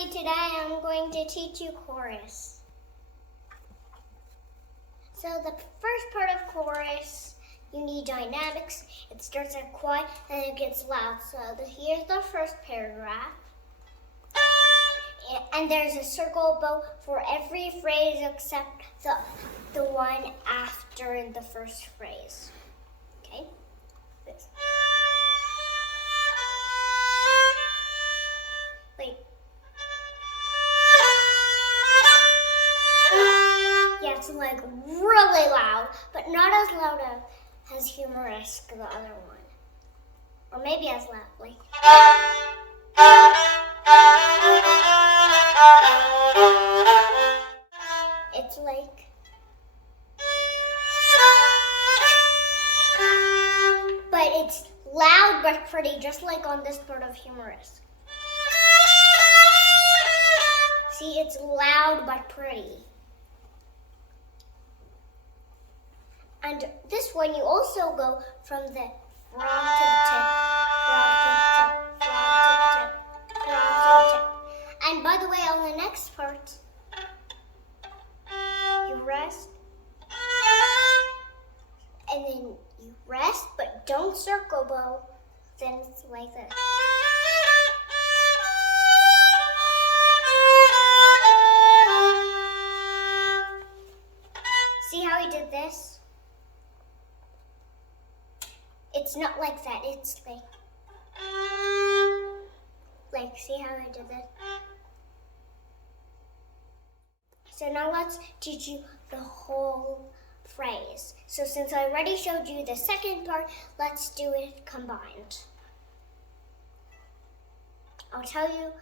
everybody, today I'm going to teach you chorus. So the first part of chorus, you need dynamics. It starts out quiet and it gets loud. So here's the first paragraph. And there's a circle bow for every phrase except the one after the first phrase. Okay? This. Wait. Yeah, it's like really loud, but not as loud as humorous, the other one. Or maybe as loud, like. It's like. But it's loud but pretty, just like on this part of humorous. See, it's loud but pretty. And this one, you also go from the frog to the tip, frog to the tip, frog to the tip, frog to the tip. And by the way, on the next part, you rest, and then you rest, but don't circle bow. Then it's like this. See how he did this? It's not like that, it's like, see how I did that? So now let's teach you the whole phrase. So since I already showed you the second part, let's do it combined. I'll tell you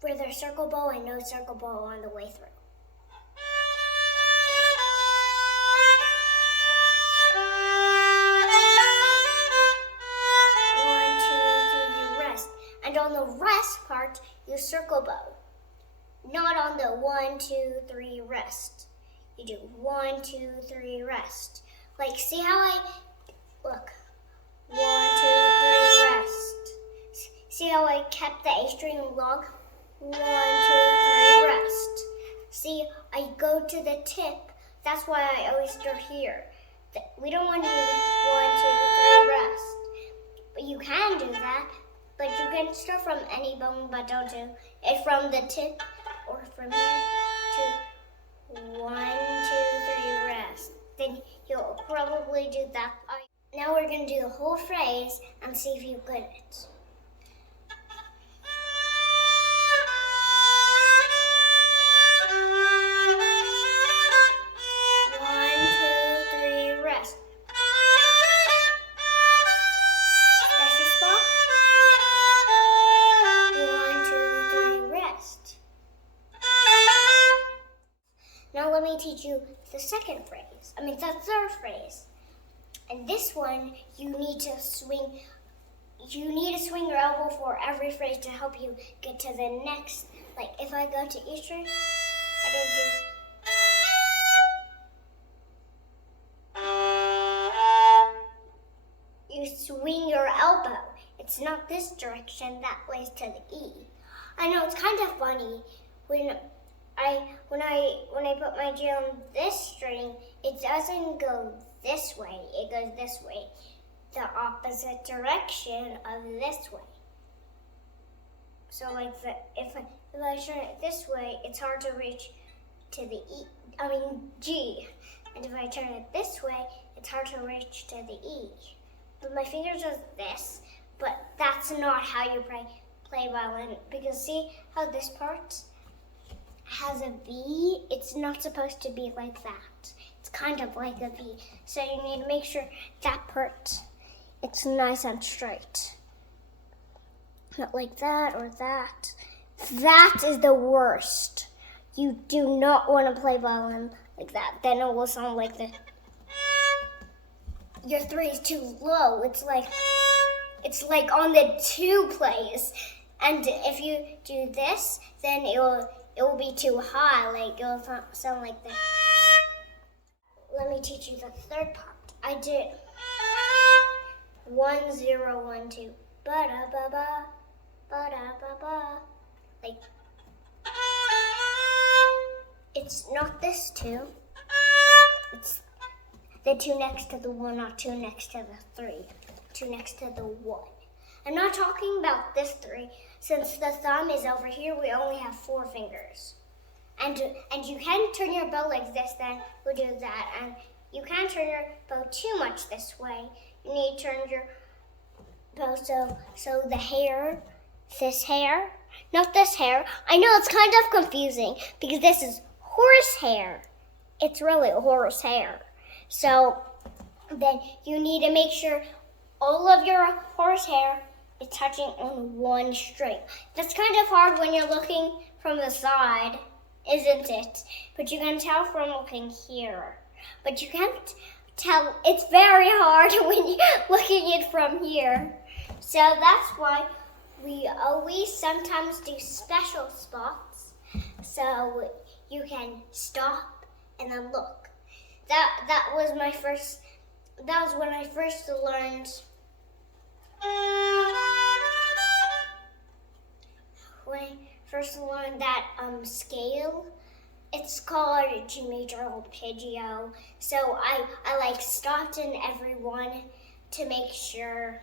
where there's circle bow and no circle bow on the way through. And on the rest part, you circle bow. Not on the 1, 2, 3 rest. You do 1, 2, 3 rest. Like, see how I look? 1, 2, 3 rest. See how I kept the A string long? 1, 2, 3 rest. See, I go to the tip. That's why I always start here. We don't want to do 1, 2, 3 rest. But you can do that. But you can start from any bone, but don't do it from the tip or from here to 1, 2, 3 rest. Then you'll probably do that. Now we're going to do the whole phrase and see if you get it. Now let me teach you the second phrase. The third phrase. And this one, you need to swing your elbow for every phrase to help you get to the next. Like if I go to E string, I don't do. You swing your elbow. It's not this direction, that way to the E. I know it's kind of funny when I put my G on this string, it doesn't go this way, it goes this way, the opposite direction of this way. So like if I turn it this way, it's hard to reach to the G. And if I turn it this way, it's hard to reach to the E. But my fingers are this, but that's not how you play violin, because see how this part has a V, it's not supposed to be like that. It's kind of like a V. So you need to make sure that part, it's nice and straight. Not like that or that. That is the worst. You do not want to play violin like that. Then it will sound like this. Your 3 is too low. It's like on the 2 place. And if you do this, then it will be too high, like it'll sound like this. Let me teach you the third part. I did 1, 0, 1, 2, ba da ba ba, ba da ba ba. Like 2. It's the 2 next to the 1, not 2 next to the 3. 2 next to the 1. I'm not talking about this 3. Since the thumb is over here, we only have 4 fingers. And you can turn your bow like this, then we'll do that. And you can't turn your bow too much this way. You need to turn your bow so the hair, this hair, not this hair. I know it's kind of confusing because this is horse hair. It's really horse hair. So then you need to make sure all of your horse hair is touching on one string. That's kind of hard when you're looking from the side, isn't it? But you can tell from looking here. But you can't tell, it's very hard when you're looking it from here. So that's why we always sometimes do special spots so you can stop and then look. That was when I first learned that scale. It's called G major arpeggio. So I like stopped in every one to make sure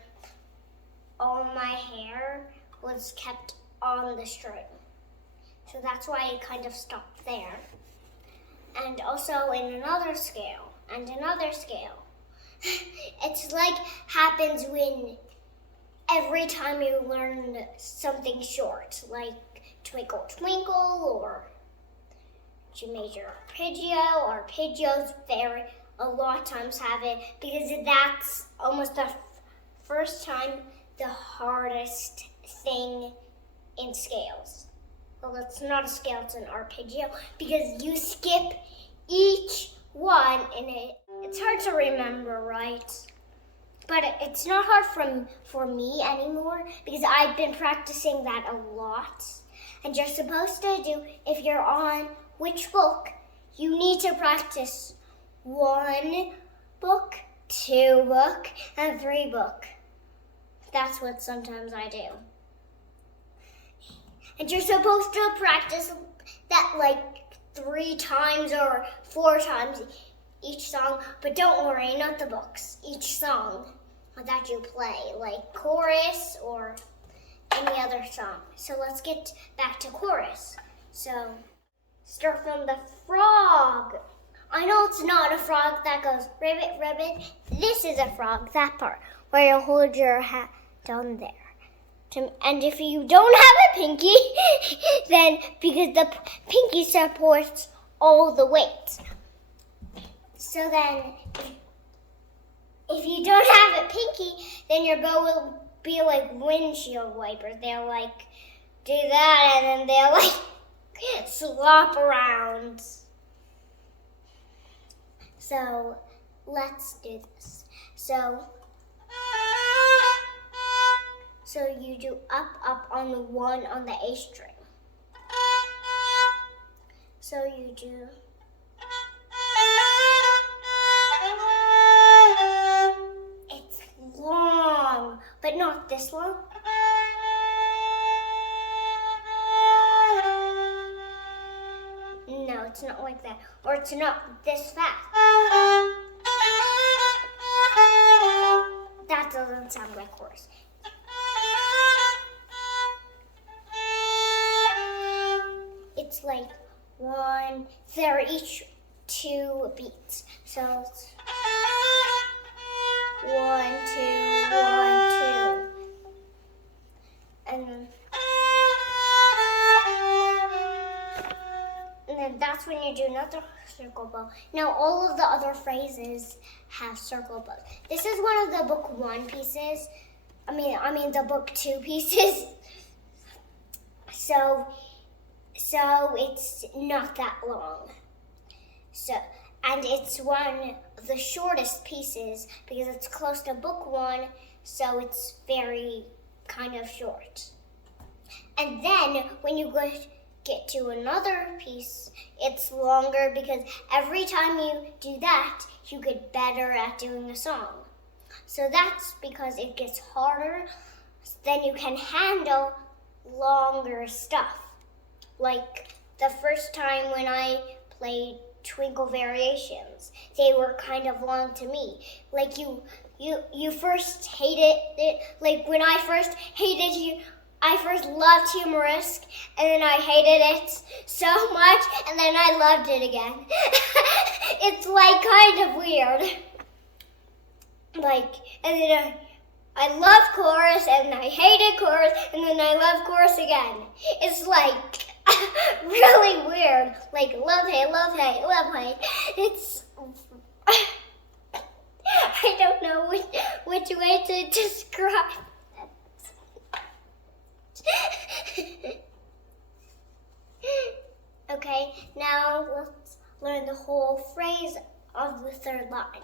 all my hair was kept on the string. So that's why I kind of stopped there. And also in another scale, and another scale. It's like happens when every time you learn something short, like Twinkle Twinkle or G major arpeggio. Arpeggios a lot of times have it because that's almost the first time the hardest thing in scales. Well, it's not a scale, it's an arpeggio because you skip each one in it. It's hard to remember, right? But it's not hard for me anymore because I've been practicing that a lot. And you're supposed to do, if you're on which book, you need to practice 1 book, 2 book, and 3 book. That's what sometimes I do. And you're supposed to practice that like 3 times or 4 times each song, but don't worry, not the books. Each song that you play, like chorus or any other song. So let's get back to chorus. So start from the frog. I know it's not a frog that goes ribbit, ribbit. This is a frog, that part, where you hold your hat down there. And if you don't have a pinky, then because the pinky supports all the weight. So then, if you don't have a pinky, then your bow will be like windshield wipers. They'll like do that and then they'll like slop around. So let's do this. So you do up, up on the 1 on the A string. So you do. It's long, but not this long. No, it's not like that. Or it's not this fast. That doesn't sound like chorus. It's like 1, they're each 2 beats. So it's 1, 2, 1, 2. And then that's when you do another circle bow. Now all of the other phrases have circle bows. This is one of the book 1 pieces. I mean the book 2 pieces. So it's not that long. And it's one of the shortest pieces because it's close to book 1, so it's very kind of short. And then when you get to another piece, it's longer because every time you do that, you get better at doing a song. So that's because it gets harder, then you can handle longer stuff. Like the first time when I played twinkle variations. They were kind of long to me. Like you first hated it. Like when I first hated you, I first loved humorous, and then I hated it so much, and then I loved it again. It's like kind of weird. Like, and then I love chorus, and I hated chorus, and then I love chorus again. It's like really weird. Like love, hate, love, hate, love, hate. It's I don't know which way to describe it. Okay, now let's learn the whole phrase of the third line.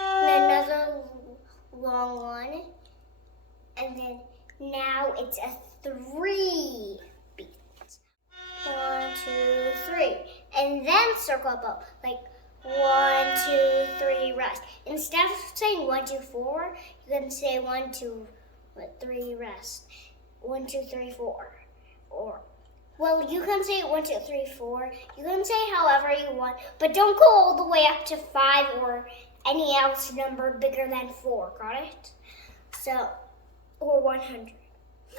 Another long one, and then now it's a 3 beat. 1, 2, 3, and then circle a bow. Like 1, 2, 3, rest. Instead of saying 1, 2, 4, you can say 1, 2, 3, rest. 1, 2, 3, 4, or well, you can say 1, 2, 3, 4. You can say however you want, but don't go all the way up to 5 or any else number bigger than 4, got it? So, or 100.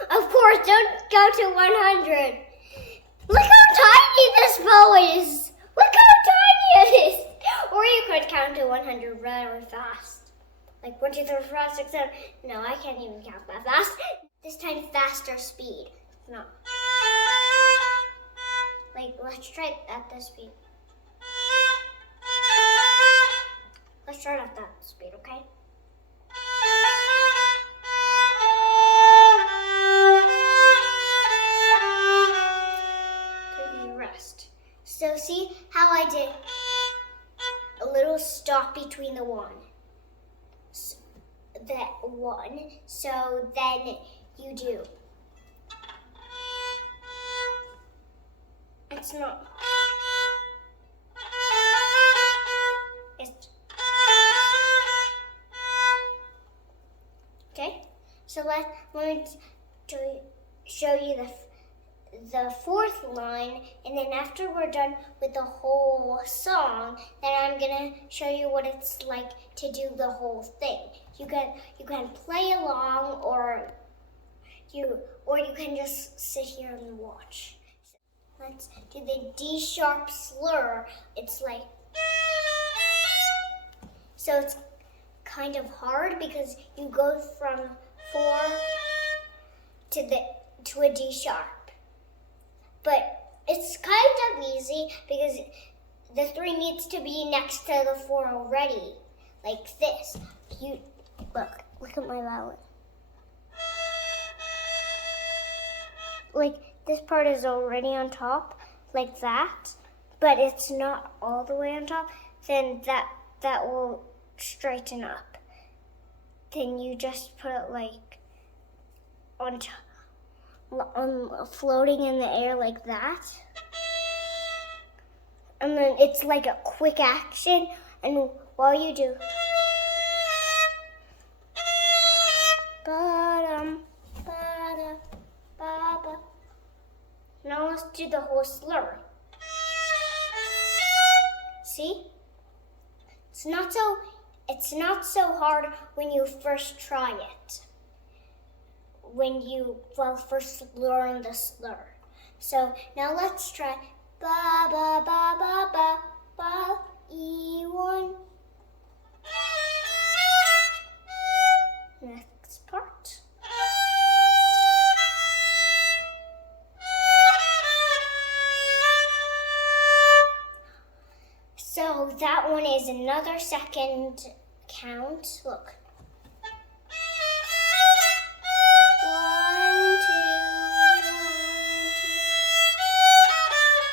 Of course, don't go to 100. Look how tiny this bow is. Look how tiny it is. Or you could count to 100 really fast. Like 1, 2, 3, 4, 5, 6, 7. No, I can't even count that fast. This time faster speed. No. Like, let's try it at this speed. Let's try it at that speed, okay? Rest. So see how I did a little stop between the one. So, that one. So then you do. It's not. It's okay. So let me show you the fourth line, and then after we're done with the whole song, then I'm gonna show you what it's like to do the whole thing. You can play along, or you can just sit here and watch. Let's do the D sharp slur. It's like, so it's kind of hard because you go from 4 to a D sharp. But it's kind of easy because the 3 needs to be next to the 4 already, like this. You look at my violin. Like this part is already on top, like that, but it's not all the way on top. Then that will straighten up. Then you just put it like on floating in the air like that. And then it's like a quick action, and while you do ba-dum, ba-da, ba-ba. Now let's do the whole slur. See? It's not so hard when you first try it. When you first learn the slur. So now let's try ba ba ba ba ba ba E1. Next part. So that one is another second count. Look. 1, 2, 1, 2,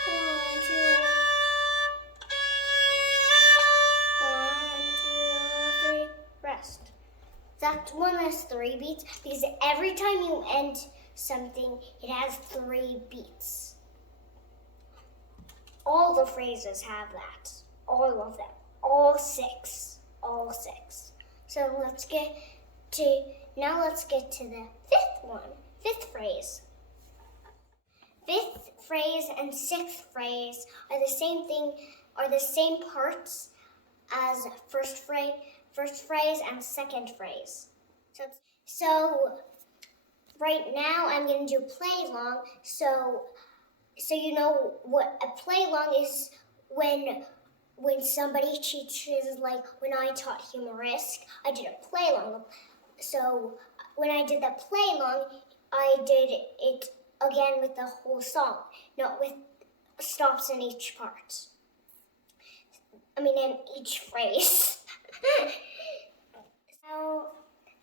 1, 2, 1, 2, 3, rest. That one has 3 beats because every time you end something, it has 3 beats. All the phrases have that. All of them. All 6. All 6. So let's get to the 5th one. fifth phrase. Fifth phrase and sixth phrase are the same thing, are the same parts as first phrase and second phrase. So right now I'm going to do play along. So you know what a play along is when somebody teaches, like when I taught humorist, I did a play along. So when I did the play along, I did it again with the whole song, not with stops in each part. In each phrase. Now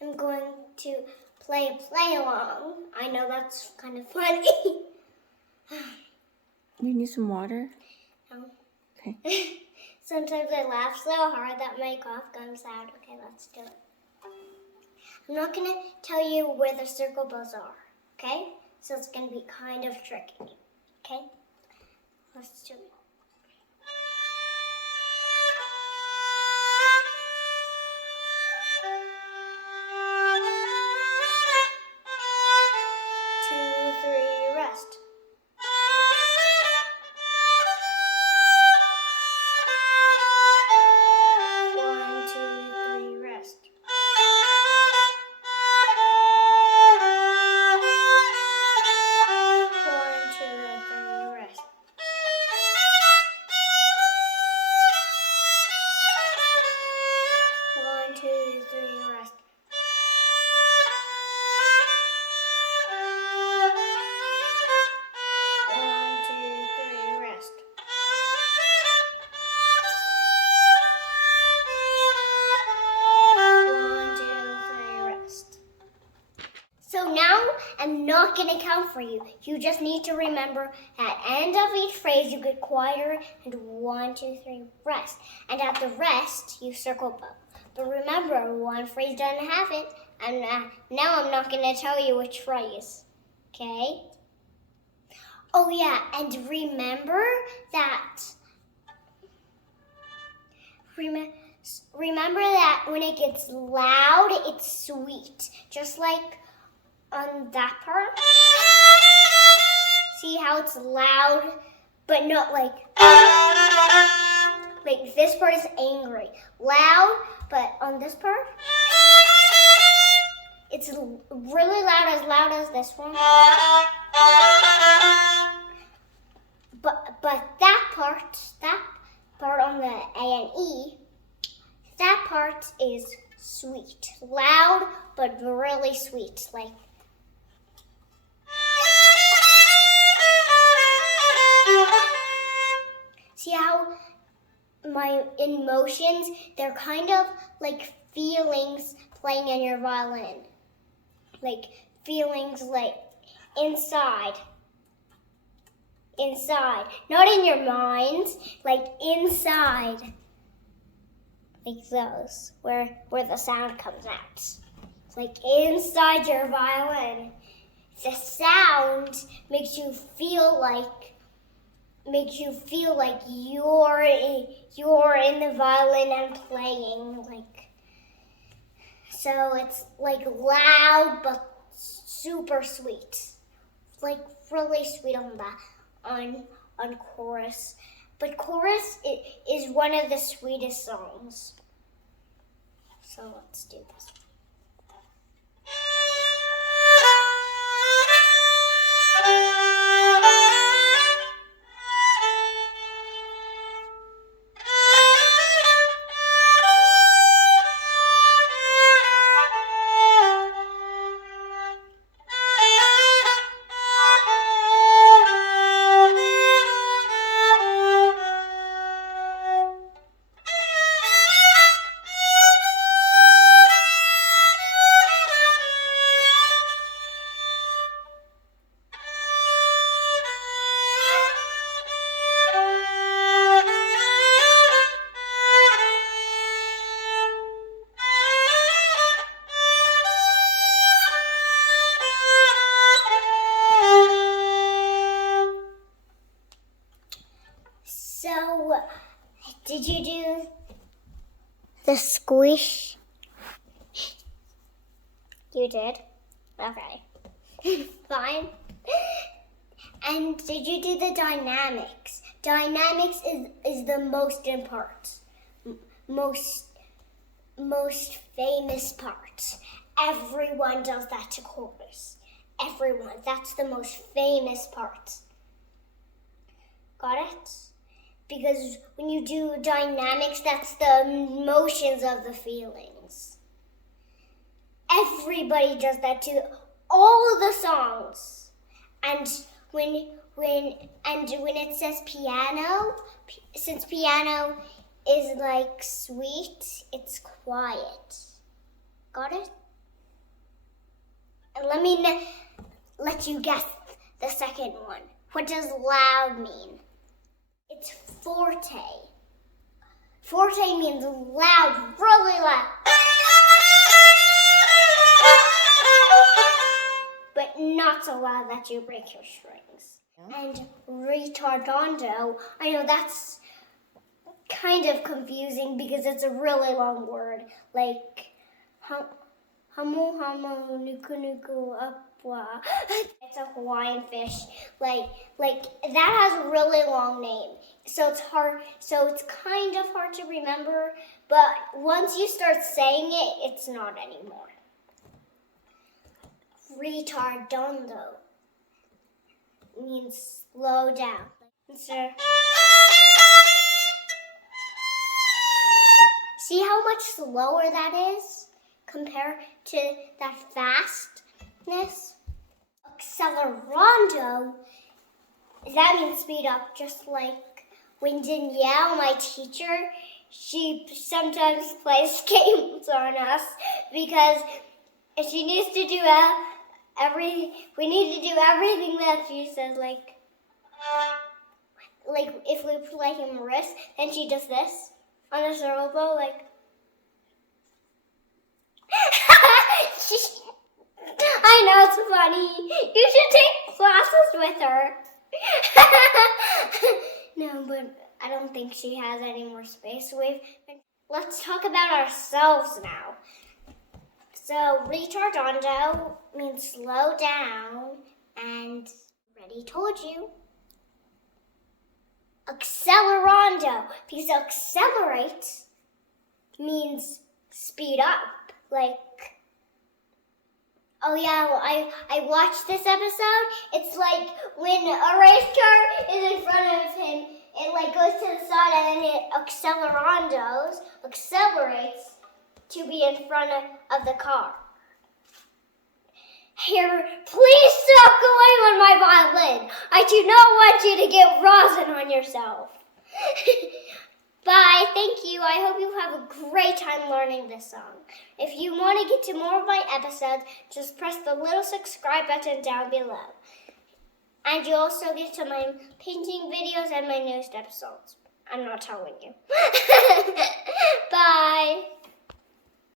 I'm going to play a play along. I know that's kind of funny. We need some water? No. Okay. Sometimes I laugh so hard that my cough comes out. Okay, let's do it. I'm not going to tell you where the circle bells are, okay? So it's going to be kind of tricky, okay? Let's do it. Rest. One, two, three, rest. One, two, three, rest. One, two, three, rest. So now I'm not going to count for you. You just need to remember at the end of each phrase you get quieter and 1, 2, 3, rest. And at the rest you circle both. But remember, one phrase doesn't have it. And now I'm not going to tell you which phrase. Okay? Oh yeah, and remember that. Remember that when it gets loud, it's sweet. Just like on that part. See how it's loud, but not like this part is angry. Loud, but on this part, it's really loud as this one. But that part on the A and E, that part is sweet. Loud, but really sweet. Like, see how my emotions, they're kind of like feelings playing in your violin. Like feelings like inside. Not in your mind, like inside. Like those, where the sound comes out. It's like inside your violin. The sound makes you feel like you're in the violin and playing, like, so it's like loud but super sweet, like really sweet on chorus. But chorus is one of the sweetest songs. So let's do this. So, did you do the squish? You did? Okay. Fine. And did you do the dynamics? Dynamics is the most important, most famous part. Everyone does that to chorus. Everyone. That's the most famous part. Got it? Because when you do dynamics, that's the motions of the feelings. Everybody does that to all the songs. And when it says piano, since piano is like sweet, it's quiet. Got it? And let me let you guess the second one. What does loud mean? It's forte. Forte means loud, really loud. But not so loud that you break your strings. And retardando, I know that's kind of confusing because it's a really long word. Like, hamu hamu nuku nuku apwa. It's a Hawaiian fish. Like that has a really long name. So it's hard. So it's kind of hard to remember. But once you start saying it, it's not anymore. Retardando means slow down. So, see how much slower that is compared to that fastness? Accelerando, that means speed up, just like when Danielle, my teacher, she sometimes plays games on us because she needs to do we need to do everything that she says, like if we play him wrist, then she does this on his elbow, like. I know it's funny. You should take classes with her. No, but I don't think she has any more space. Let's talk about ourselves now. So, retardando means slow down, and already told you. Accelerando, because accelerate means speed up. Like, oh yeah, well, I watched this episode. It's like when a race car is in front of him, it like goes to the side and then it accelerates to be in front of the car. Here, please stop going on my violin. I do not want you to get rosin on yourself. Bye, thank you. I hope you have a great time learning this song. If you want to get to more of my episodes, just press the little subscribe button down below. And you also get to my painting videos and my newest episodes. I'm not telling you. Bye.